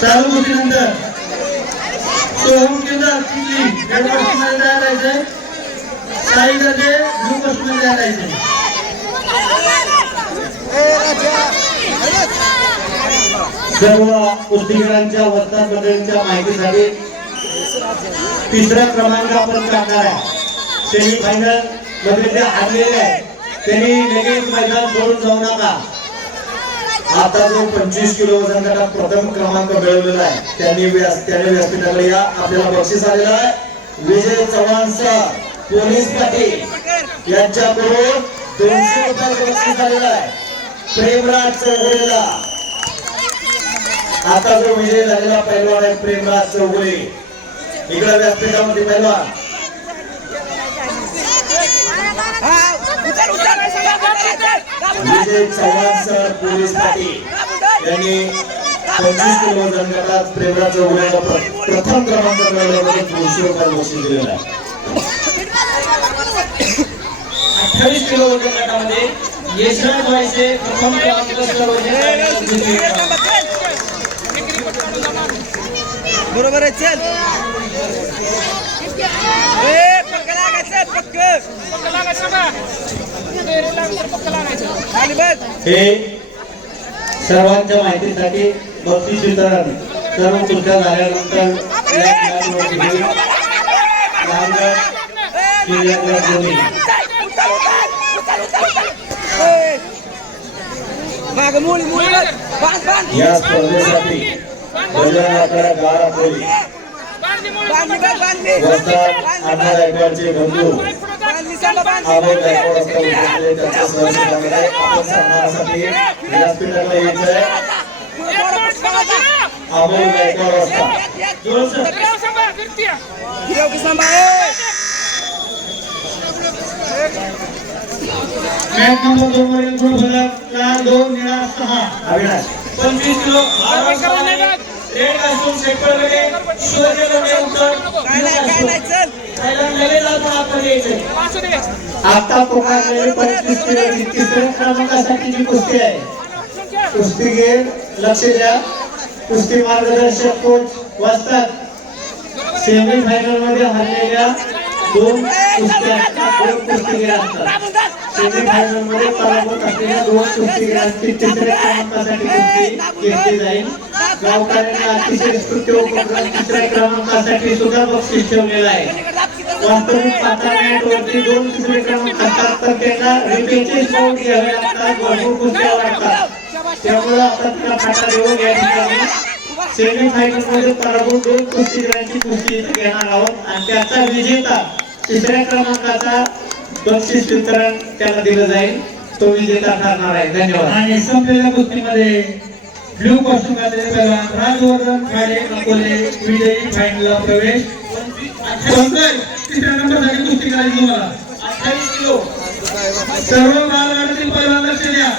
चालू गोष्टीनंतर सोहम केदार चिखली रेडमध्ये तयार राहायचंय साई गर्जे ब्लू मध्ये तयार सर्व कुस्तीगीरांच्या माहितीसाठी तिसरा क्रमांक आपण टाकणार आहे. सेमी फायनलमध्ये जे हरलेले आहेत त्यांनी लगेच मैदान सोडून जाऊ नका. आता जो पंचवीस किलो वजन गटात प्रथम क्रमांक मिळवलेला आहे त्यांनी व्यास त्याने व्यासपीठाकडे या. आपल्याला बक्षीस आलेला आहे. विजय चव्हाण सर पोलीस पाटील यांच्याकडून दोनशे रुपयाचं बक्षीस आलेलं आहे. प्रेमराज चौगुलेला. आता जो विजय झालेला पैलवान आहे प्रेमराज चौगुले. इकडे व्यासपीठामध्ये पैलवान. विजय चव्हाण सर पोलीस पाटील यांनी पंचवीस किलो वजन गटात प्रथम क्रमांक दोनशे अठ्ठावीस किलो वजन गटामध्ये यशराज व्हायचे प्रथम क्रमांक बरोबर आहे चल. ए पक्क लागायचं पक्क. खाली हे सर्वांच्या माहितीसाठी बक्षीस वितरण सर्व खुर्च्या झाल्यानंतर या स्पर्धेसाठी बांधली बघ बांधली वस्ताद अण्णा गायकवाडचे बंधू. बांधली सांगा बांधली अमोल गायकवाड आपण सन्मानासाठी अमोल गायकवाड मॅच नंबर दोन वरील गुण फलक दोन निळा सहा अविनाश पंचवीस किलो रेड कास्टूम उत्तर आता पुकारलेली पंचवीस किलोची तिसऱ्या क्रमांकासाठीची कुस्ती आहे कुस्तीगीर लक्ष द्या. कुस्ती मार्गदर्शक कोच वाचतात सेमी फायनलमध्ये हरलेल्या दोन कुस्त्या दोन कुस्तीगीर असतात. सेमी मध्ये पराभूत असलेल्या दोन तिसऱ्या क्रमांकासाठी कुस्ती घेतली जाईल. अतिशय स्तुत्य उपक्रम तिसऱ्या क्रमांकासाठी सुद्धा बक्षीस ठेवलेलं आहे. वास्तविक पाहता मॅटवरती दोन तिसरे क्रमांक असतात तर त्यांना रिपेचे घ्यावे लागतात भरपूर कुस्त्या त्यामुळे आता तिला फाटा देऊन या ठिकाणी. सेमी मध्ये पराभूत दोन कुस्तीगीरांची कुस्ती इथे घेणार आहोत. आणि त्याचा विजेता तिसऱ्या क्रमांकाचा बक्षीस वितरण त्याला दिलं जाईल. तो विजेता ठरणार आहे. धन्यवाद. आणि संपलेल्या कुस्तीमध्ये ब्ल्यू कॉस्ट्यूम घातलेले राजवर्धन खाडे अकोले विजयी फायनलला प्रवेश. पंकज तिसऱ्या नंबरसाठी कुस्ती करायची तुम्हाला. अठ्ठावीस किलो. सर्व बालगाडीतील पैलवान लक्ष द्या.